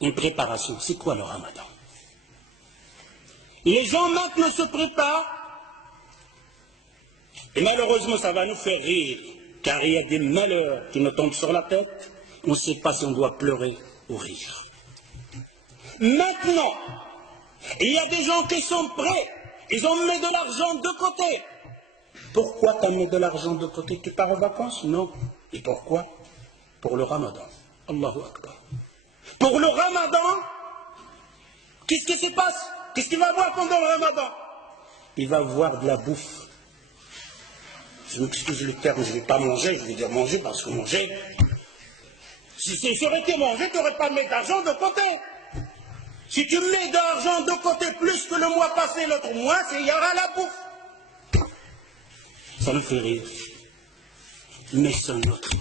Une préparation, c'est quoi le ramadan? Les gens maintenant se préparent, et malheureusement ça va nous faire rire, car il y a des malheurs qui nous tombent sur la tête, on ne sait pas si on doit pleurer ou rire. Maintenant, il y a des gens qui sont prêts, ils ont mis de l'argent de côté. Pourquoi tu as mis de l'argent de côté? Tu pars en vacances? Non. Et pourquoi? Pour le ramadan. Allahu Akbar. Pour le ramadan, qu'est-ce qui se passe? Qu'est-ce qu'il va voir pendant le ramadan? Il va voir de la bouffe. Je m'excuse le terme, je ne vais pas manger, je vais dire manger parce que manger, si ça aurait été manger, tu n'aurais pas mis d'argent de côté. Si tu mets de l'argent de côté plus que le mois passé, l'autre mois, il y aura la bouffe. Ça me fait rire. Mais c'est notre vie.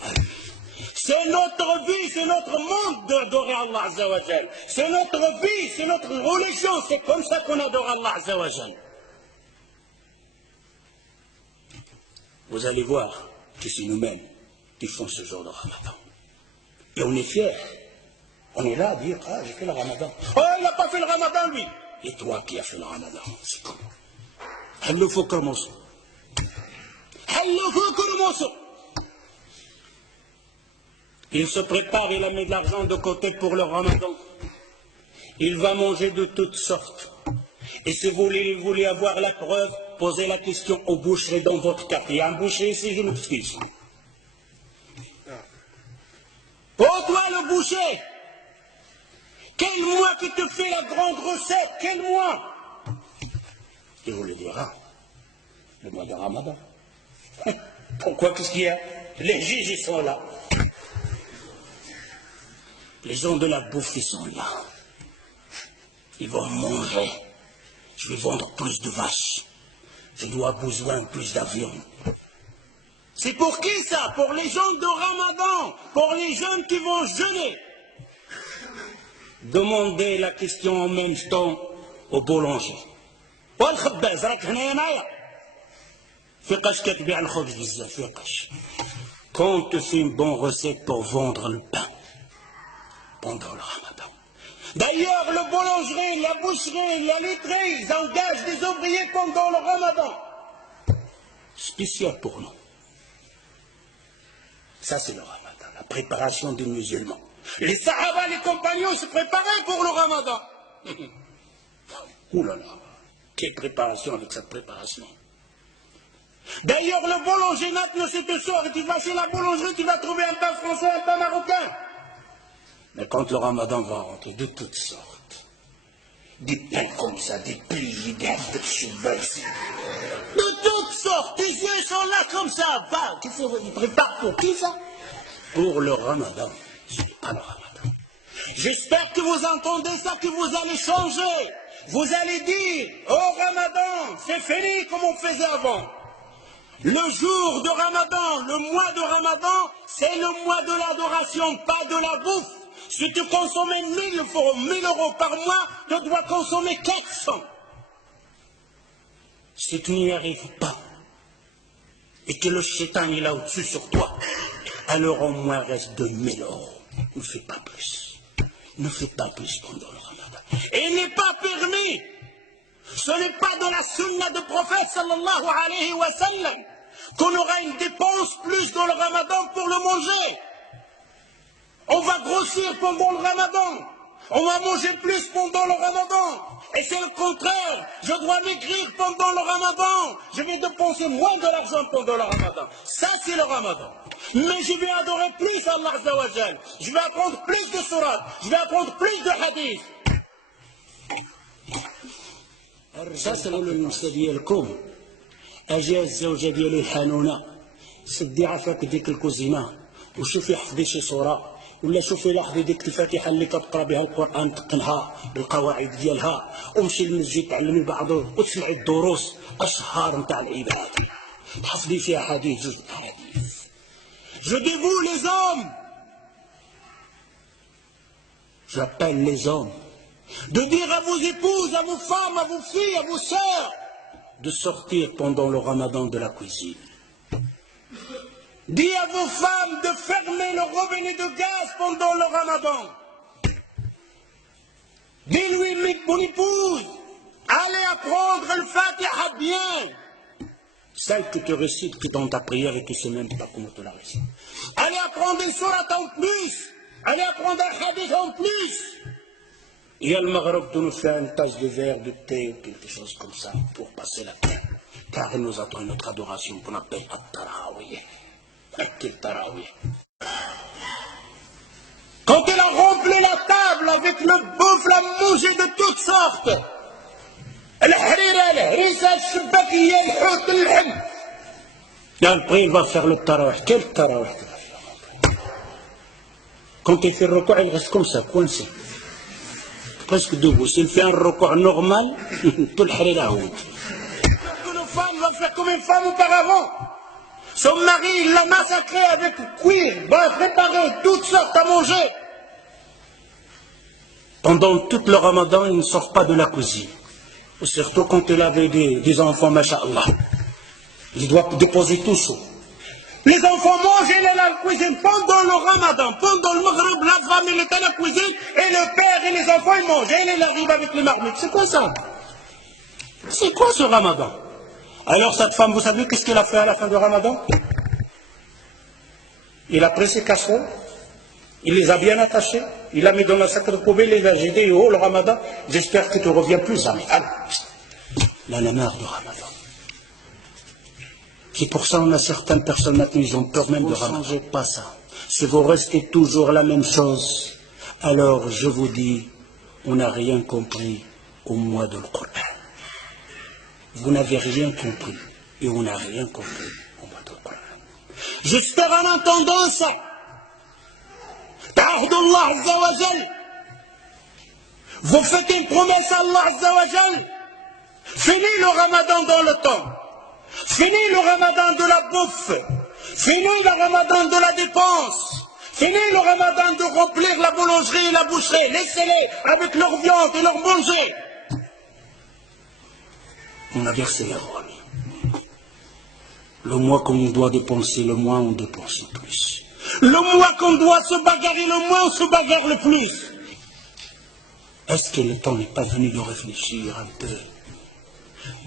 C'est notre vie, c'est notre monde d'adorer Allah Azza wa Jal. C'est notre vie, c'est notre religion. C'est comme ça qu'on adore Allah Azza wa Jal. Vous allez voir que c'est nous-mêmes qui font ce genre de ramadan. Et on est fiers. On est là à dire, ah, j'ai fait le ramadan. Oh, il n'a pas fait le ramadan, lui. Et toi qui as fait le ramadan, c'est comment? Il faut commencer. Il se prépare, il a mis de l'argent de côté pour le ramadan. Il va manger de toutes sortes. Et si vous voulez avoir la preuve, posez la question au boucher dans votre quartier. Il y a un boucher ici, je m'excuse. Pour toi, le boucher, quel mois que tu fais la grande recette? Quel mois? Il vous le dira. Le mois de Ramadan. Pourquoi? Qu'est-ce qu'il y a? Les juges, ils sont là. Les gens de la bouffe, ils sont là. Ils vont manger. Je vais vendre plus de vaches. Je dois besoin plus d'avions. C'est pour qui ça? Pour les gens de Ramadan. Pour les jeunes qui vont jeûner. Demandez la question en même temps au boulanger. والخباز راك هنا ينايا فيقاش كتبيع الخبز بزاف فيقاش. Quand tu fais une bonne recette pour vendre le pain pendant le ramadan. D'ailleurs, le boulangerie, la boucherie, la laiterie, ils engagent des ouvriers pendant le ramadan. Spécial pour nous. Ça, c'est le ramadan, la préparation des musulmans. Les sahaba, les compagnons se préparaient pour le ramadan. Ouh là là, quelle préparation avec cette préparation. D'ailleurs, le boulanger maintenant, c'est te sort et tu vas chez la boulangerie, tu vas trouver un pain français, un pain marocain. Mais quand le ramadan va rentrer, de toutes sortes, des pains comme ça, des pliés, des de toutes sortes, tes yeux sont là comme ça, va, qu'est-ce qu'ils préparent pour qui ça? Pour le ramadan, c'est pas le ramadan. J'espère que vous entendez ça, que vous allez changer. Vous allez dire, oh ramadan, c'est fini comme on faisait avant. Le jour de ramadan, le mois de ramadan, c'est le mois de l'adoration, pas de la bouffe. Si tu consommais 1000 euros par mois, tu dois consommer 400. Si tu n'y arrives pas, et que le shaitan est là au-dessus sur toi, alors au moins reste de 1000 euros. Ne fais pas plus. Ne fais pas plus pendant le ramadan. Et il n'est pas permis. Ce n'est pas de la sunna de prophète sallallahu alayhi wa sallam qu'on aura une dépense plus dans le ramadan pour le manger. On va grossir pendant le ramadan. On va manger plus pendant le ramadan. Et c'est le contraire. Je dois maigrir pendant le ramadan. Je vais dépenser moins de l'argent pendant le ramadan. Ça, c'est le ramadan. Mais je vais adorer plus Allah Azza wa Jal. Je vais apprendre plus de surat. Je vais apprendre plus de hadith. Ça, c'est le نمسى ديالكم. أجا الزوجة ديالي الحنونة. سدي عافاك ديك الكوزينة. وشوفي حفظي شي صورة. ولا شوفي لاحظي ديك الفاتحه اللي كتقرا بها القران تقنها بالقواعد ديالها ومشي للمسجد تعلمي بعضه وتسمعي الدروس اشهار نتاع العباده تحفظي فيها حديث جزء حديث. Je dévoue les hommes. J'appelle les hommes de dire à vos épouses, à vos femmes, à vos filles, à vos sœurs de sortir pendant le ramadan de la cuisine. Dis à vos femmes de fermer le robinet de gaz pendant le ramadan. mon épouse, allez apprendre le Fatiha bien. Celle que tu récites que dans ta prière et tu ne sais même pas comment tu la récites. Allez apprendre une sourate en plus. Allez apprendre un hadith en plus. Et le Maghreb de nous faire une tasse de verre, de thé ou quelque chose comme ça pour passer la paix. Car il nous attend notre adoration qu'on appelle At-Tarawih. Quel Tarawih. Quand elle a rempli la table avec le bouffe, la mangé de toutes sortes. الحريرة الهريسة الشباكية الحوت اللحم. Et après il va faire le tarawih. Quel tarawih tu vas faire? Quand il fait le recours, il reste comme ça, coincé. Presque debout. S'il fait un recours normal, tout le harira haut. Une femme va faire comme une femme auparavant. Son mari, il l'a massacré avec cuir, va préparer toutes sortes à manger. Pendant tout le ramadan, il ne sort pas de la cuisine. Surtout quand il avait des enfants, masha'Allah. Il doit déposer tout ça. Les enfants mangent, il est à la cuisine. Pendant le ramadan, pendant le maghreb, la femme, elle est à la cuisine, et le père et les enfants, ils mangent. Et il arrive avec les marmites. C'est quoi ça? C'est quoi ce ramadan? Alors cette femme, vous savez qu'est-ce qu'elle a fait à la fin du ramadan? Il a pris ses casseroles, il les a bien attachées, il a mis dans la sac de poubelle, il a dit, oh le ramadan, j'espère que tu ne reviens plus jamais. Allez, là, la marre du ramadan. C'est pour ça qu'on a certaines personnes maintenant, ils ont peur même de ramadan. Ne changez pas ça. Si vous restez toujours la même chose, alors je vous dis, on n'a rien compris au mois de Coran. Vous n'avez rien compris et on n'a rien compris au mois de Coran. J'espère en entendant ça. Ta'ahdullah Azza wa Jal. Vous faites une promesse à Allah Azza wa Jal. Finis le ramadan dans le temps. Finis le ramadan de la bouffe. Finis le ramadan de la dépense. Finis le ramadan de remplir la boulangerie et la boucherie. Laissez-les avec leur viande et leur manger. On a versé les rôles. Le mois qu'on doit dépenser, le mois on dépense le plus. Le mois qu'on doit se bagarrer, le mois on se bagarre le plus. Est-ce que le temps n'est pas venu de réfléchir un peu?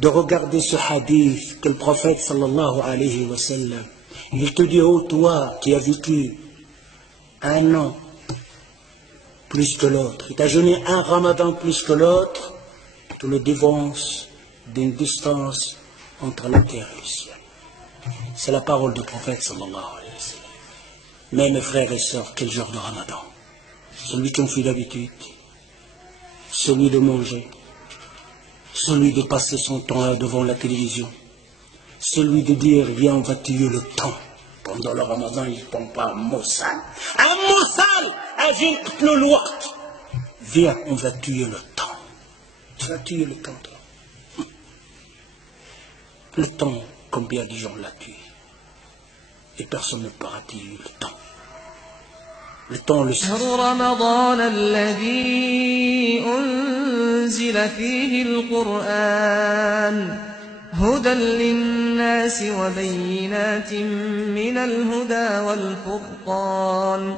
De regarder ce hadith que le prophète sallallahu alayhi wa sallam, il te dit, oh toi qui as vécu un an plus que l'autre, il t'a jeûné un ramadan plus que l'autre, tu le dévances d'une distance entre la terre et le ciel. C'est la parole du prophète sallallahu alayhi wa sallam. Mais mes frères et sœurs, quel genre de ramadan? Celui qu'on fait d'habitude, celui de manger, celui de passer son temps devant la télévision, celui de dire viens on va tuer le temps. Pendant le ramadan ils ne font pas un mot sale. Un mot sale, agit le waqt. Viens on va tuer le temps. Tu vas tuer le temps toi. Le temps, combien de gens l'a tué? Et personne ne pourra tuer le temps. Le temps le sait. رمضان الذي أنزل فيه القرآن هدى للناس وبينات من الهدى والفرقان